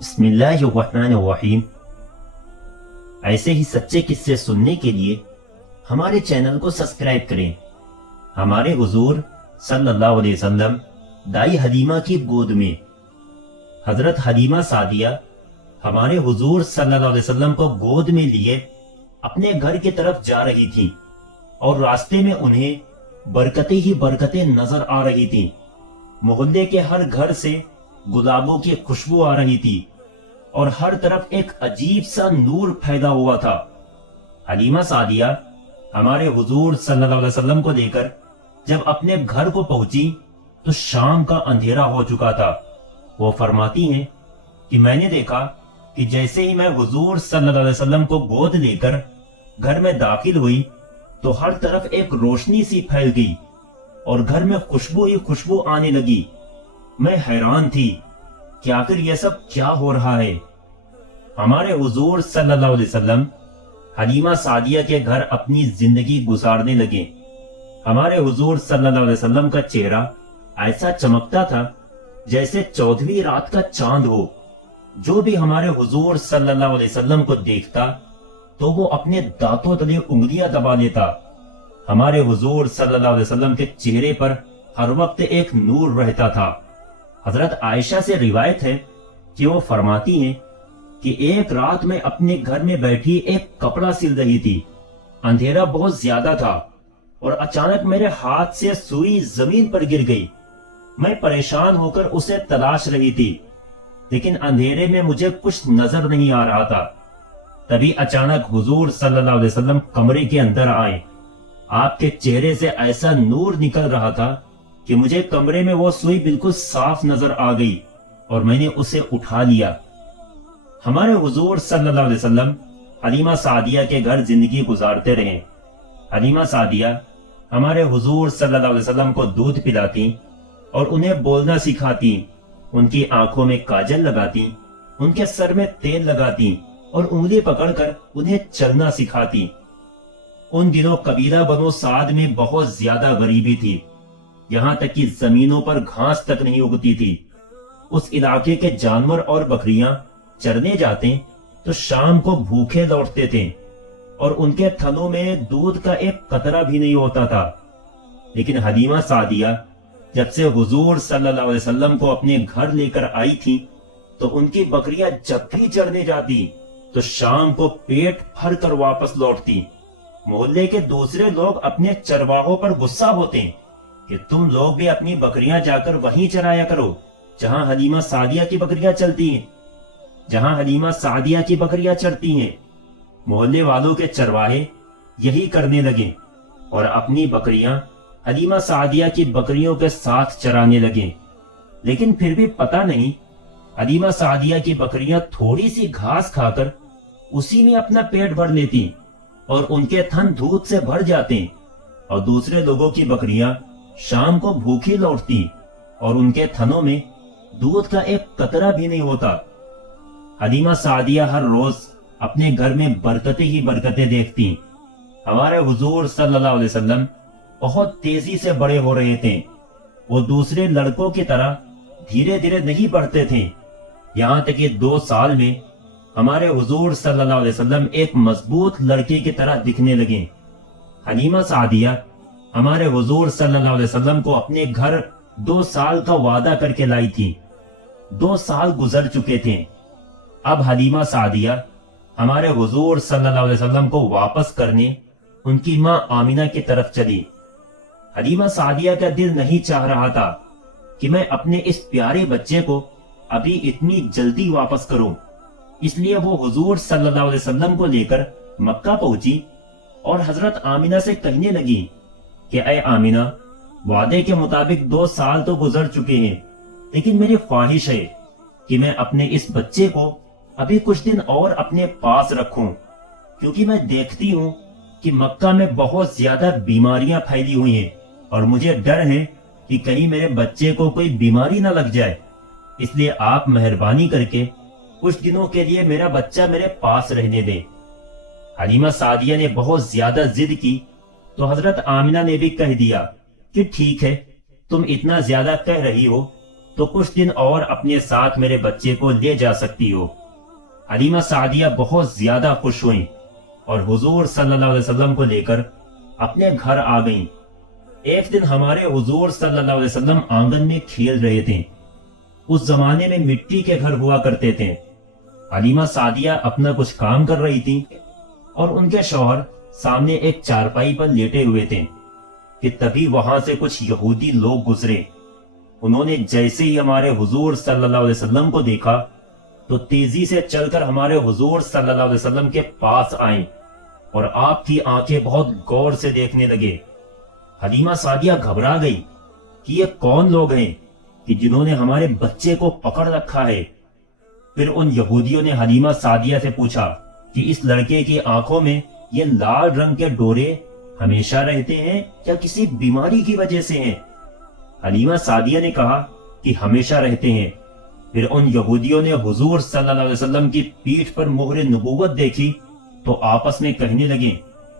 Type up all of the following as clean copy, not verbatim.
بسم اللہ الرحمن الرحیم۔ ایسے ہی سچے قصے سننے کے لیے ہمارے چینل کو سبسکرائب کریں۔ ہمارے حضور صلی اللہ علیہ وسلم دائی حلیمہ کی گود میں حضرت حلیمہ سعدیہ ہمارے حضور صلی اللہ علیہ وسلم کو گود میں لیے اپنے گھر کی طرف جا رہی تھیں، اور راستے میں انہیں برکتیں ہی برکتیں نظر آ رہی تھیں۔ محلے کے ہر گھر سے گلابوں کی خوشبو آ رہی تھی، اور ہر طرف ایک عجیب سا نور پھیلا ہوا تھا۔ حلیمہ سعدیہ ہمارے حضور صلی اللہ علیہ وسلم کو لے کر جب اپنے گھر کو پہنچی تو شام کا اندھیرا ہو چکا تھا۔ وہ فرماتی ہیں کہ میں نے دیکھا کہ جیسے ہی میں حضور صلی اللہ علیہ وسلم کو گود لے کر گھر میں داخل ہوئی تو ہر طرف ایک روشنی سی پھیل گئی اور گھر میں خوشبو ہی خوشبو آنے لگی۔ میں حیران تھی کہ آخر یہ سب کیا ہو رہا ہے۔ ہمارے حضور صلی اللہ علیہ وسلم حلیمہ سعدیہ کے گھر اپنی زندگی گزارنے لگے۔ ہمارے حضور صلی اللہ علیہ وسلم کا چہرہ ایسا چمکتا تھا جیسے 14ویں رات کا چاند ہو۔ جو بھی ہمارے حضور صلی اللہ علیہ وسلم کو دیکھتا تو وہ اپنے دانتوں تلے انگلیاں دبا لیتا۔ ہمارے حضور صلی اللہ علیہ وسلم کے چہرے پر ہر وقت ایک نور رہتا تھا۔ حضرت عائشہ سے روایت ہے کہ وہ فرماتی ہیں کہ ایک رات میں اپنے گھر میں بیٹھی ایک کپڑا سل رہی تھی۔ اندھیرا بہت زیادہ تھا اور اچانک میرے ہاتھ سے سوئی زمین پر گر گئی۔ میں پریشان ہو کر اسے تلاش رہی تھی، لیکن اندھیرے میں مجھے کچھ نظر نہیں آ رہا تھا۔ تبھی اچانک حضور صلی اللہ علیہ وسلم کمرے کے اندر آئے۔ آپ کے چہرے سے ایسا نور نکل رہا تھا کہ مجھے کمرے میں وہ سوئی بالکل صاف نظر آ گئی اور میں نے اسے اٹھا لیا۔ ہمارے حضور صلی اللہ علیہ وسلم حلیمہ سعدیہ کے گھر زندگی گزارتے رہے۔ حلیمہ سعدیہ ہمارے حضور صلی اللہ علیہ وسلم کو دودھ پلاتی اور انہیں بولنا سکھاتی، ان کی آنکھوں میں کاجل لگاتی، ان کے سر میں تیل لگاتی اور انگلی پکڑ کر انہیں چلنا سکھاتی۔ ان دنوں قبیلہ بنو سعد میں بہت زیادہ غریبی تھی، یہاں تک کہ زمینوں پر گھاس تک نہیں اگتی تھی۔ اس علاقے کے جانور اور بکریاں چرنے جاتے تو شام کو بھوکے لوٹتے تھے، اور ان کے تھنوں میں دودھ کا ایک قطرہ بھی نہیں ہوتا تھا۔ لیکن حلیمہ سعدیہ جب سے حضور صلی اللہ علیہ وسلم کو اپنے گھر لے کر آئی تھی تو ان کی بکریاں جب بھی چرنے جاتی تو شام کو پیٹ بھر کر واپس لوٹتی۔ محلے کے دوسرے لوگ اپنے چرواہوں پر غصہ ہوتے کہ تم لوگ بھی اپنی بکریاں جا کر وہیں چرایا کرو جہاں حلیمہ سعدیہ کی بکریاں چلتی ہیں، جہاں حلیمہ سعدیہ کی بکریاں چرتی ہیں۔ محلے والوں کے چرواہے یہی کرنے لگے اور اپنی بکریاں حلیمہ سعدیہ کی بکریوں کے ساتھ چرانے لگے۔ لیکن پھر بھی پتہ نہیں، حلیمہ سعدیہ کی بکریاں تھوڑی سی گھاس کھا کر اسی میں اپنا پیٹ بھر لیتی اور ان کے تھن دودھ سے بھر جاتے، اور دوسرے لوگوں کی بکریاں شام کو بھوکی لوٹتی اور ان کے تھنوں میں دودھ کا ایک قطرہ بھی نہیں ہوتا۔ حلیمہ سعدیہ ہر روز اپنے گھر میں برکتیں ہی برکتیں دیکھتی۔ ہمارے حضور صلی اللہ علیہ وسلم بہت تیزی سے بڑے ہو رہے تھے۔ وہ دوسرے لڑکوں کی طرح دھیرے دھیرے نہیں بڑھتے تھے، یہاں تک کہ 2 سال میں ہمارے حضور صلی اللہ علیہ وسلم ایک مضبوط لڑکے کی طرح دکھنے لگے۔ حلیمہ سعدیہ ہمارے حضور صلی اللہ علیہ وسلم کو اپنے گھر 2 سال کا وعدہ کر کے لائی تھی۔ 2 سال گزر چکے تھے۔ اب حلیمہ سعدیہ ہمارے حضور صلی اللہ علیہ وسلم کو واپس کرنے ان کی ماں آمینہ کی طرف چلی۔ حلیمہ سعدیہ کا دل نہیں چاہ رہا تھا کہ میں اپنے اس پیارے بچے کو ابھی اتنی جلدی واپس کروں، اس لیے وہ حضور صلی اللہ علیہ وسلم کو لے کر مکہ پہنچی اور حضرت آمینہ سے کہنے لگی کہ اے آمینہ، وعدے کے مطابق 2 سال تو گزر چکے ہیں، لیکن میری خواہش ہے کہ میں اپنے اس بچے کو ابھی کچھ دن اور اپنے پاس رکھوں، کیونکہ میں دیکھتی ہوں کہ مکہ میں بہت زیادہ بیماریاں پھیلی ہوئی ہیں اور مجھے ڈر ہے کہ کہیں میرے بچے کو کوئی بیماری نہ لگ جائے، اس لیے آپ مہربانی کر کے کچھ دنوں کے لیے میرا بچہ میرے پاس رہنے دیں۔ حلیمہ سعدیہ نے بہت زیادہ ضد کی تو حضرت آمینہ نے بھی کہہ دیا کہ ٹھیک ہے، تم اتنا زیادہ کہہ رہی ہو تو کچھ دن اور اپنے ساتھ میرے بچے کو لے جا سکتی ہو۔ حلیمہ سعدیہ بہت زیادہ خوش ہوئیں اور حضور صلی اللہ علیہ وسلم کو لے کر اپنے گھر آ گئیں۔ ایک دن ہمارے حضور صلی اللہ علیہ وسلم آنگن میں کھیل رہے تھے۔ اس زمانے میں مٹی کے گھر ہوا کرتے تھے۔ حلیمہ سعدیہ اپنا کچھ کام کر رہی تھی اور ان کے شوہر سامنے ایک چارپائی پر لیٹے ہوئے تھے کہ تبھی وہاں سے کچھ یہودی لوگ گزرے۔ انہوں نے جیسے ہی ہمارے حضور صلی اللہ علیہ وسلم کو دیکھا تو تیزی سے چل کر ہمارے حضور صلی اللہ علیہ وسلم کے پاس آئیں اور آپ کی آنکھیں بہت غور سے دیکھنے لگے۔ حلیمہ سعدیہ گھبرا گئی کہ یہ کون لوگ ہیں کہ جنہوں نے ہمارے بچے کو پکڑ رکھا ہے۔ پھر ان یہودیوں نے حلیمہ سعدیہ سے پوچھا کہ اس لڑکے کی آنکھوں میں یہ لال رنگ کے ڈورے ہمیشہ رہتے ہیں یا کسی بیماری کی وجہ سے ہیں؟ حلیمہ سعدیہ نے کہا کہ ہمیشہ رہتے ہیں۔ پھر ان یہودیوں نے حضور صلی اللہ علیہ وسلم کی پیٹھ پر مہر نبوت دیکھی تو آپس میں کہنے لگے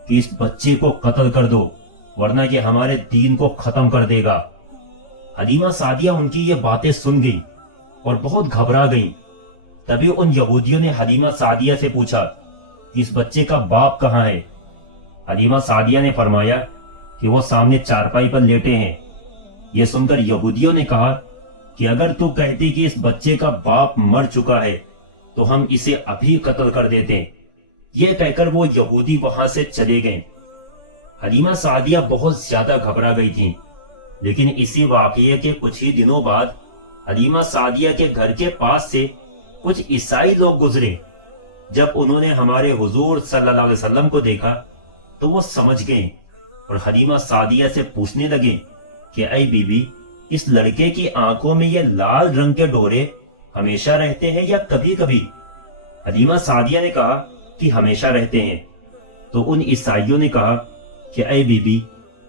کہ اس بچے کو قتل کر دو ورنہ یہ ہمارے دین کو ختم کر دے گا۔ حلیمہ سعدیہ ان کی یہ باتیں سن گئی اور بہت گھبرا گئیں۔ تبھی ان یہودیوں نے حلیمہ سعدیہ سے پوچھا کہ اس بچے کا باپ کہاں ہے؟ حلیمہ سعدیہ نے فرمایا کہ وہ سامنے چارپائی پر لیٹے ہیں۔ یہ سن کر یہودیوں نے کہا کہ اگر تو کہتی کہ اس بچے کا باپ مر چکا ہے تو ہم اسے ابھی قتل کر دیتے۔ یہ کہہ کر وہ یہودی وہاں سے چلے گئے۔ حلیمہ سعدیہ بہت زیادہ گھبرا گئی تھی، لیکن اسی واقعے کے کچھ ہی دنوں بعد حلیمہ سعدیہ کے گھر کے پاس سے کچھ عیسائی لوگ گزرے۔ جب انہوں نے ہمارے حضور صلی اللہ علیہ وسلم کو دیکھا تو وہ سمجھ گئے اور حلیمہ سعدیہ سے پوچھنے لگے کہ اے بی بی، اس لڑکے کی آنکھوں میں یہ لال رنگ کے ڈورے ہمیشہ رہتے ہیں یا کبھی کبھی؟ حلیمہ سعدیہ نے کہا کہ ہمیشہ رہتے ہیں۔ تو ان عیسائیوں نے کہا کہ اے بی بی،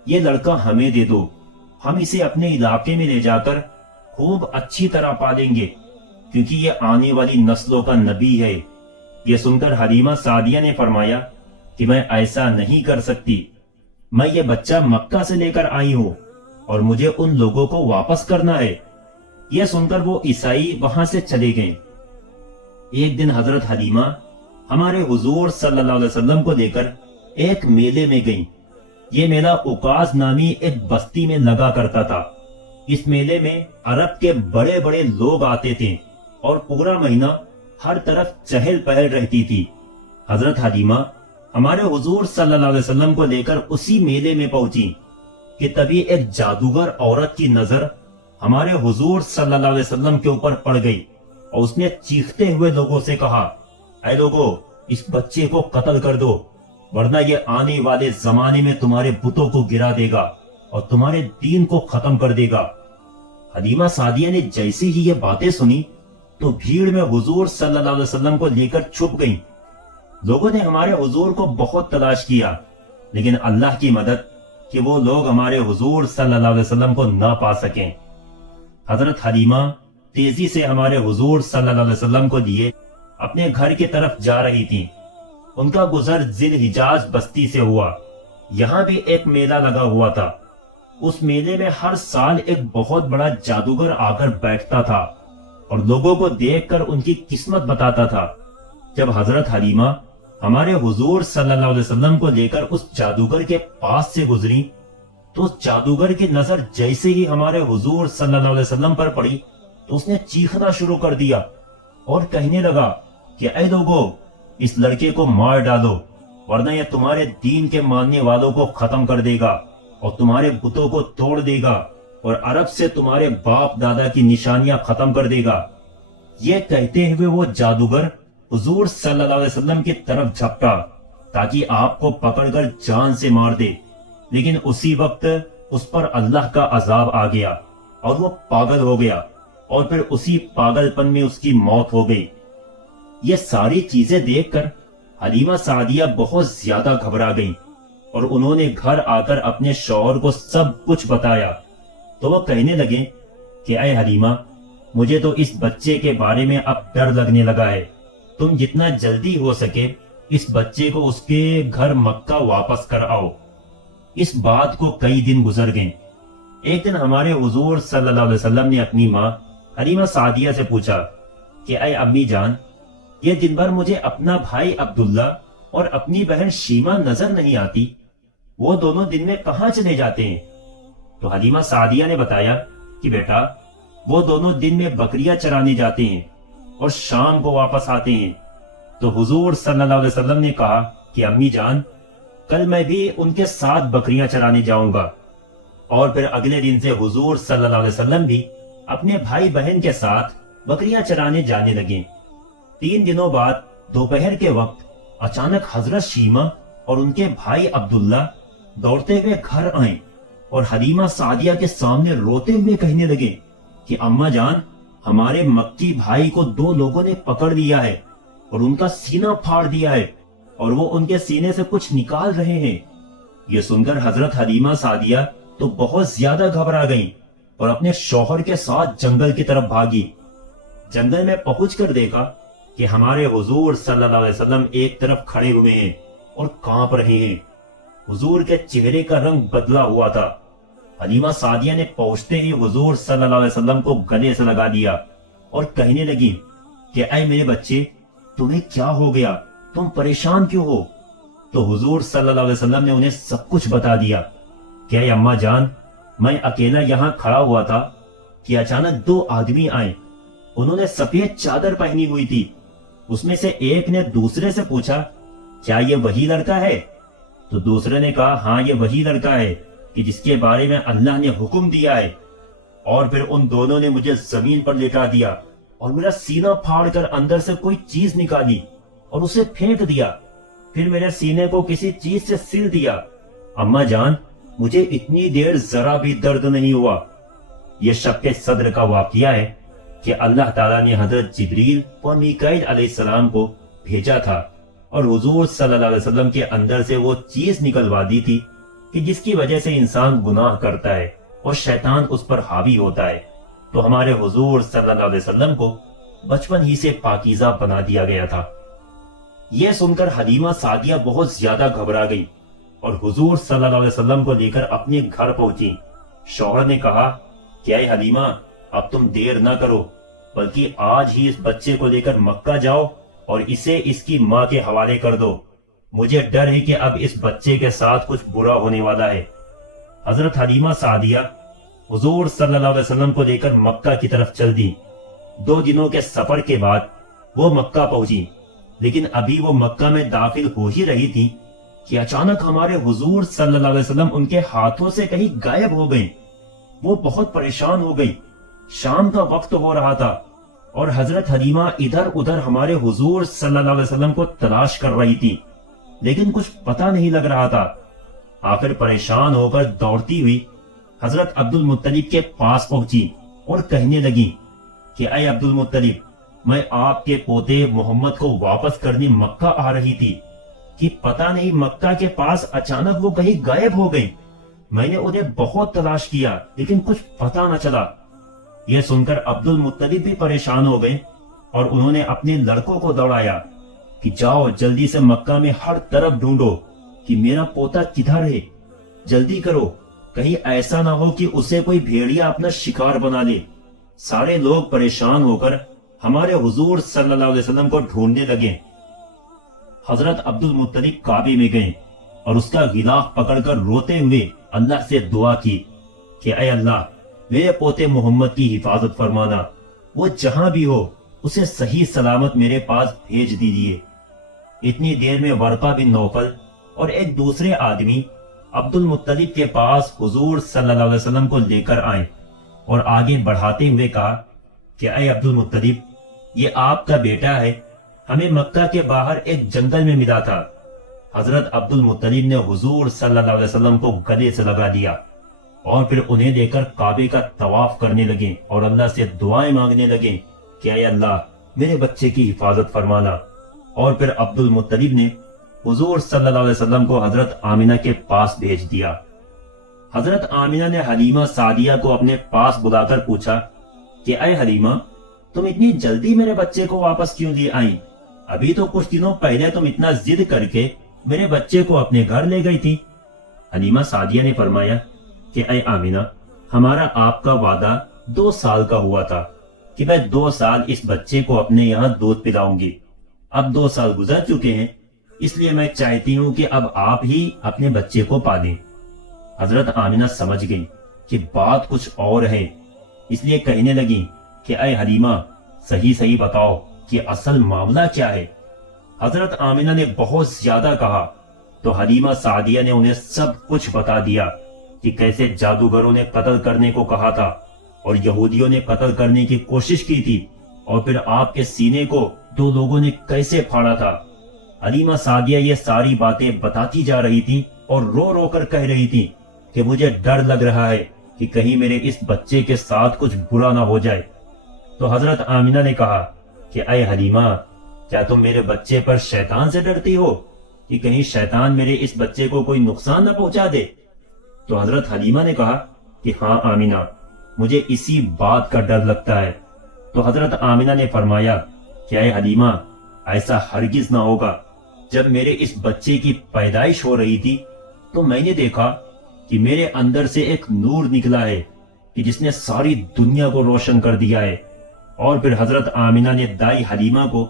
یہ لڑکا ہمیں دے دو، ہم اسے اپنے علاقے میں لے جا کر خوب اچھی طرح پالیں گے کیونکہ یہ آنے والی نسلوں کا نبی ہے۔ یہ سن کر حلیمہ سعدیہ نے فرمایا کہ میں ایسا نہیں کر سکتی، میں یہ بچہ مکہ سے لے کر آئی ہوں اور مجھے ان لوگوں کو واپس کرنا ہے۔ یہ سن کر وہ عیسائی وہاں سے چلے گئے۔ ایک دن حضرت حلیمہ ہمارے حضور صلی اللہ علیہ وسلم کو لے کر ایک میلے میں گئیں۔ یہ میلہ اوکاز نامی ایک بستی میں لگا کرتا تھا۔ اس میلے میں عرب کے بڑے بڑے لوگ آتے تھے اور پورا مہینہ ہر طرف چہل پہل رہتی تھی۔ حضرت حلیمہ ہمارے حضور صلی اللہ علیہ وسلم کو لے کر اسی میلے میں پہنچی کہ تبھی ایک جادوگر عورت کی نظر ہمارے حضور صلی اللہ علیہ وسلم کے اوپر پڑ گئی اور اس نے چیختے ہوئے لوگوں سے کہا، اے لوگو، اس بچے کو قتل کر دو ورنہ یہ آنے والے زمانے میں تمہارے بتوں کو گرا دے گا اور تمہارے دین کو ختم کر دے گا۔ حلیمہ سعدیہ نے جیسے ہی یہ باتیں سنی تو بھیڑ میں حضور صلی اللہ علیہ وسلم کو لے کر چھپ گئیں۔ لوگوں نے ہمارے حضور کو بہت تلاش کیا، لیکن اللہ کی مدد کہ وہ لوگ ہمارے حضور صلی اللہ علیہ وسلم کو نہ پا سکیں۔ حضرت حلیمہ تیزی سے ہمارے حضور صلی اللہ علیہ وسلم کو لیے اپنے گھر کی طرف جا رہی تھی۔ ان کا گزر ذی الحجاز بستی سے ہوا۔ یہاں بھی ایک میلہ لگا ہوا تھا۔ اس میلے میں ہر سال ایک بہت بڑا جادوگر آ کر بیٹھتا تھا اور لوگوں کو دیکھ کر ان کی قسمت بتاتا تھا۔ جب حضرت حلیمہ ہمارے حضور صلی اللہ علیہ وسلم کو لے کر اس جادوگر کے پاس سے گزری تو اس جادوگر کی نظر جیسے ہی ہمارے حضور صلی اللہ علیہ وسلم پر پڑی تو اس نے چیخنا شروع کر دیا اور کہنے لگا کہ اے لوگو، اس لڑکے کو مار ڈالو ورنہ یہ تمہارے دین کے ماننے والوں کو ختم کر دے گا اور تمہارے بتوں کو توڑ دے گا اور عرب سے تمہارے باپ دادا کی نشانیاں ختم کر دے گا۔ یہ کہتے ہوئے وہ جادوگر حضور صلی اللہ علیہ وسلم کی طرف جھپٹا تاکہ آپ کو پکڑ کر جان سے مار دے، لیکن اسی وقت اس پر اللہ کا عذاب آ گیا اور وہ پاگل ہو گیا اور پھر اسی پاگل پن میں اس کی موت ہو گئی۔ یہ ساری چیزیں دیکھ کر حلیمہ سعدیہ بہت زیادہ گھبرا گئیں اور انہوں نے گھر آ کر اپنے شوہر کو سب کچھ بتایا تو وہ کہنے لگے کہ اے حلیمہ، مجھے تو اس بچے کے بارے میں اب ڈر لگنے لگا ہے، تم جتنا جلدی ہو سکے اس بچے کو اس کے گھر مکہ واپس کر آؤ۔ اس بات کو کئی دن گزر گئے۔ ایک دن ہمارے حضور صلی اللہ علیہ وسلم نے اپنی ماں حلیمہ سعدیہ سے پوچھا کہ اے امی جان، یہ دن بھر مجھے اپنا بھائی عبداللہ اور اپنی بہن شیمہ نظر نہیں آتی، وہ دونوں دن میں کہاں چلے جاتے ہیں؟ تو حلیمہ سعدیہ نے بتایا کہ بیٹا، وہ دونوں دن میں بکریاں چرانے جاتے ہیں اور شام کو واپس آتے ہیں۔ تو حضور صلی اللہ علیہ وسلم نے کہا کہ امی جان، کل میں بھی ان کے ساتھ بکریاں چرانے جاؤں گا۔ اور پھر اگلے دن سے حضور صلی اللہ علیہ وسلم بھی اپنے بھائی بہن کے ساتھ بکریاں چرانے جانے لگے۔ 3 دنوں بعد دوپہر کے وقت اچانک حضرت شیمہ اور ان کے بھائی عبداللہ دوڑتے ہوئے گھر آئیں اور حلیمہ سعدیہ کے سامنے روتے ہوئے کہنے لگے کہ اماں جان، ہمارے مکی بھائی کو 2 لوگوں نے پکڑ لیا ہے اور ان کا سینہ پھاڑ دیا ہے اور وہ ان کے سینے سے کچھ نکال رہے ہیں۔ یہ سن کر حضرت حلیمہ سعدیہ تو بہت زیادہ گھبرا گئیں اور اپنے شوہر کے ساتھ جنگل کی طرف بھاگی۔ جنگل میں پہنچ کر دیکھا کہ ہمارے حضور صلی اللہ علیہ وسلم ایک طرف کھڑے ہوئے ہیں اور کانپ رہے ہیں۔ حضور کے چہرے کا رنگ بدلا ہوا تھا۔ حلیمہ سعدیہ نے پہنچتے ہی حضور صلی اللہ علیہ وسلم کو گلے سے لگا دیا اور کہنے لگی کہ اے میرے بچے، تمہیں کیا ہو گیا؟ تم پریشان کیوں ہو؟ تو حضور صلی اللہ علیہ وسلم نے انہیں سب کچھ بتا دیا کہ اے اماں جان، میں اکیلا یہاں کھڑا ہوا تھا کہ اچانک 2 آدمی آئے۔ انہوں نے سفید چادر پہنی ہوئی تھی۔ اس میں سے ایک نے دوسرے سے پوچھا، کیا یہ وہی لڑکا ہے؟ تو دوسرے نے کہا، ہاں یہ وہی لڑکا ہے کہ جس کے بارے میں اللہ نے حکم دیا ہے۔ اور پھر ان دونوں نے مجھے زمین پر لٹا دیا اور میرا سینہ پھاڑ کر اندر سے کوئی چیز نکالی اور اسے پھینک دیا، پھر میرے سینے کو کسی چیز سے سل دیا۔ اماں جان، مجھے اتنی دیر ذرا بھی درد نہیں ہوا۔ یہ شق صدر کا واقعہ ہے کہ اللہ تعالیٰ نے حضرت جبریل اور میکائیل علیہ السلام کو بھیجا تھا اور حضور صلی اللہ علیہ وسلم کے اندر سے وہ چیز نکلوا دی تھی کہ جس کی وجہ سے انسان گناہ کرتا ہے اور شیطان اس پر حاوی ہوتا ہے۔ تو ہمارے حضور صلی اللہ علیہ وسلم کو بچپن ہی سے پاکیزہ بنا دیا گیا تھا۔ یہ سن کر حلیمہ سعدیہ بہت زیادہ گھبرا گئی اور حضور صلی اللہ علیہ وسلم کو لے کر اپنے گھر پہنچی۔ شوہر نے کہا کہ اے حلیمہ، اب تم دیر نہ کرو، بلکہ آج ہی اس بچے کو لے کر مکہ جاؤ اور اسے اس کی ماں کے حوالے کر دو۔ مجھے ڈر ہے کہ اب اس بچے کے ساتھ کچھ برا ہونے والا ہے۔ حضرت حلیمہ سعدیہ حضور صلی اللہ علیہ وسلم کو لے کر مکہ کی طرف چل دی۔ 2 دنوں کے سفر کے بعد وہ مکہ پہنچی، لیکن ابھی وہ مکہ میں داخل ہو ہی رہی تھی کہ اچانک ہمارے حضور صلی اللہ علیہ وسلم ان کے ہاتھوں سے کہیں غائب ہو گئے۔ وہ بہت پریشان ہو گئی۔ شام کا وقت ہو رہا تھا اور حضرت حلیمہ ادھر ادھر ہمارے حضور صلی اللہ علیہ وسلم کو تلاش کر رہی تھی، لیکن کچھ پتہ نہیں لگ رہا تھا۔ آخر پریشان ہو کر دوڑتی ہوئی حضرت عبد المطلب کے پاس پہنچی اور کہنے لگی کہ اے عبد المطلب، میں آپ کے پوتے محمد کو واپس کرنے مکہ آ رہی تھی کہ پتہ نہیں مکہ کے پاس اچانک وہ کہیں غائب ہو گئی۔ میں نے انہیں بہت تلاش کیا لیکن کچھ پتہ نہ چلا۔ یہ سن کر عبد المطلب بھی پریشان ہو گئے اور انہوں نے اپنے لڑکوں کو دوڑایا کہ جاؤ جلدی سے مکہ میں ہر طرف ڈھونڈو کہ میرا پوتا کدھر ہے، جلدی کرو، کہیں ایسا نہ ہو کہ اسے کوئی بھیڑیا اپنا شکار بنا لے۔ سارے لوگ پریشان ہو کر ہمارے حضور صلی اللہ علیہ وسلم کو ڈھونڈنے لگے۔ حضرت عبد المطلب کعبے میں گئے اور اس کا غلاف پکڑ کر روتے ہوئے اللہ سے دعا کی کہ اے اللہ، میرے پوتے محمد کی حفاظت فرمانا، وہ جہاں بھی ہو اسے صحیح سلامت میرے پاس بھیج دیجیے۔ اتنی دیر میں ورقہ بن نوفل اور ایک دوسرے آدمی عبد المطلب کے پاس حضور صلی اللہ علیہ وسلم کو لے کر آئے اور آگے بڑھاتے ہوئے کہا کہ اے عبد المطلب، یہ آپ کا بیٹا ہے، ہمیں مکہ کے باہر ایک جنگل میں ملا تھا۔ حضرت عبد المطلب نے حضور صلی اللہ علیہ وسلم کو گلے سے لگا دیا اور پھر انہیں لے کر کعبے کا طواف کرنے لگے اور اللہ سے دعائیں مانگنے لگے کہ اے اللہ، میرے بچے کی حفاظت فرمانا۔ اور پھر عبد المطلب نے حضور صلی اللہ علیہ وسلم کو حضرت آمنہ کے پاس بھیج دیا۔ حضرت آمنہ نے حلیمہ سعدیہ کو اپنے پاس بلا کر پوچھا کہ اے حلیمہ، تم اتنی جلدی میرے بچے کو واپس کیوں لے آئیں؟ ابھی تو کچھ دنوں پہلے تم اتنا ضد کر کے میرے بچے کو اپنے گھر لے گئی تھی۔ حلیمہ سعدیہ نے فرمایا کہ اے آمنہ، ہمارا آپ کا وعدہ 2 سال کا ہوا تھا کہ میں 2 سال اس بچے کو اپنے یہاں دودھ پلاؤں گی۔ اب 2 سال گزر چکے ہیں، اس لیے میں چاہتی ہوں کہ اب آپ ہی اپنے بچے کو پالیں۔ حضرت آمنہ سمجھ گئی کہ بات کچھ اور ہے، اس لیے کہنے لگی کہ اے حلیمہ، صحیح صحیح بتاؤ کہ اصل معاملہ کیا ہے۔ حضرت آمنہ نے بہت زیادہ کہا تو حلیمہ سعدیہ نے انہیں سب کچھ بتا دیا کہ کیسے جادوگروں نے قتل کرنے کو کہا تھا اور یہودیوں نے قتل کرنے کی کوشش کی تھی، اور پھر آپ کے سینے کو 2 لوگوں نے کیسے پھاڑا تھا۔ حلیمہ سعدیہ یہ ساری باتیں بتاتی جا رہی تھی اور رو رو کر کہہ رہی تھی کہ مجھے ڈر لگ رہا ہے کہ کہیں میرے اس بچے کے ساتھ کچھ برا نہ ہو جائے۔ تو حضرت آمنہ نے کہا کہ اے حلیمہ، کیا تم میرے بچے پر شیطان سے ڈرتی ہو کہ کہیں شیطان میرے اس بچے کو کوئی نقصان نہ پہنچا دے؟ تو حضرت حلیمہ نے کہا کہ ہاں آمنہ، مجھے اسی بات کا ڈر لگتا ہے۔ تو حضرت آمنہ نے فرمایا کہ اے حلیمہ، ایسا ہرگز نہ ہوگا۔ جب میرے اس بچے کی پیدائش ہو رہی تھی تو میں نے دیکھا کہ میرے اندر سے ایک نور نکلا ہے کہ جس نے ساری دنیا کو روشن کر دیا ہے۔ اور پھر حضرت آمنہ نے دائی حلیمہ کو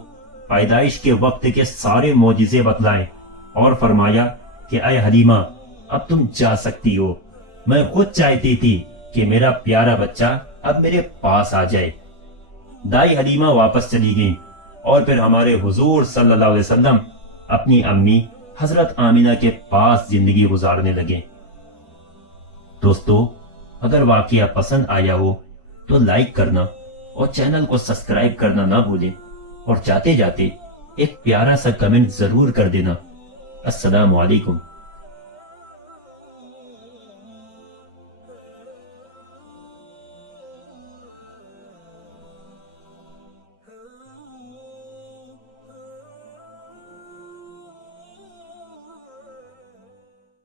پیدائش کے وقت کے سارے معجزے بتلائے اور فرمایا کہ اے حلیمہ، اب تم جا سکتی ہو۔ میں خود چاہتی تھی کہ میرا پیارا بچہ اب میرے پاس آ جائے۔ دائی حلیمہ واپس چلی گئی اور پھر ہمارے حضور صلی اللہ علیہ وسلم اپنی امی حضرت آمنہ کے پاس زندگی گزارنے لگے۔ دوستو، اگر واقعہ پسند آیا ہو تو لائک کرنا اور چینل کو سبسکرائب کرنا نہ بھولیں، اور جاتے جاتے ایک پیارا سا کمنٹ ضرور کر دینا۔ السلام علیکم۔